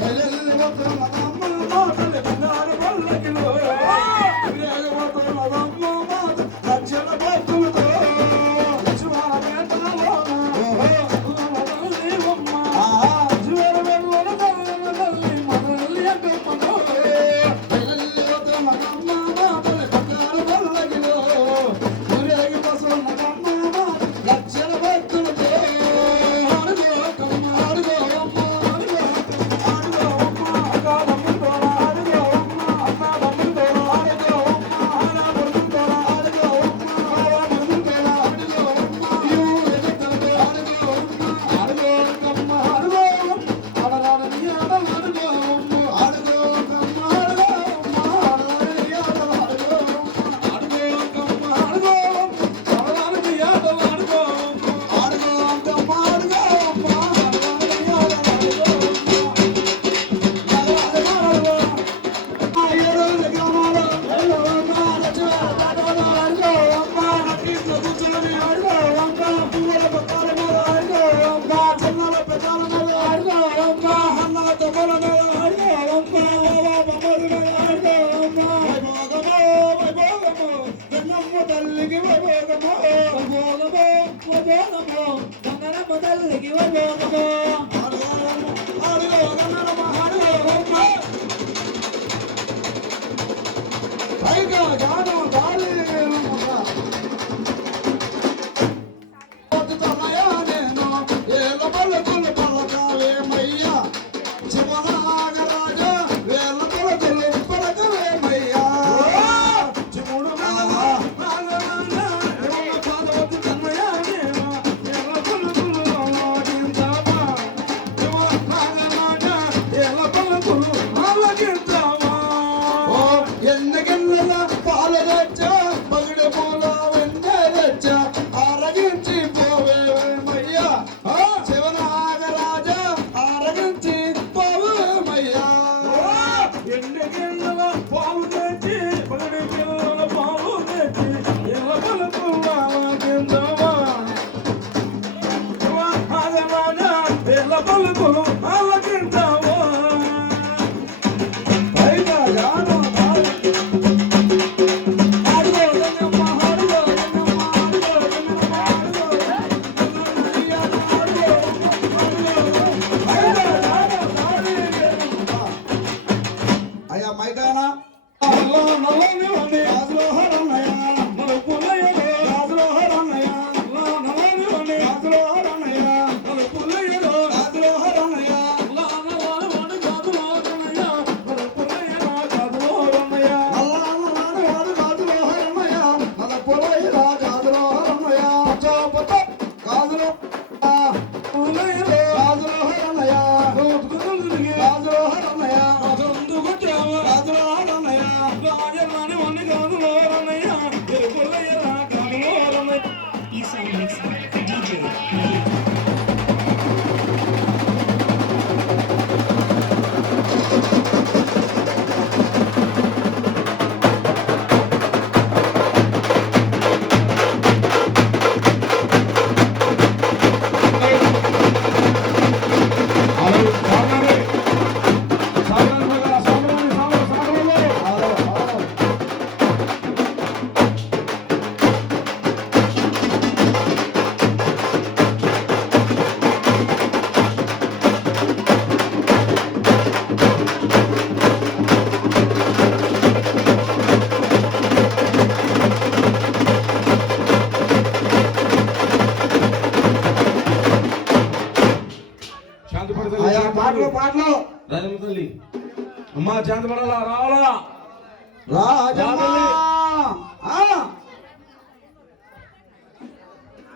బయలెల్లి వసన్నదమ్మా మా తల్లి బంగారు బల్లకిలో ఊరేగి వసన్నదమ్మా మా తల్లి శివభక్తులతో తల్లికి వైభోగమో వైభోగమో గంగనమ్మ తల్లికి వైభోగమో mixed by DJ Naveen. శాంతి ఆయా పాటలు పడతలు పాటలు రాజమ్మ తల్లి అమ్మా శాంతి పడాలా రావాలా రాజమ్మ ఆ,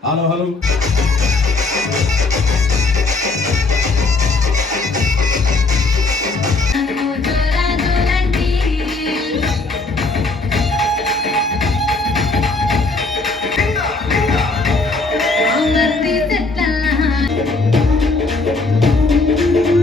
హలో హలో Thank you.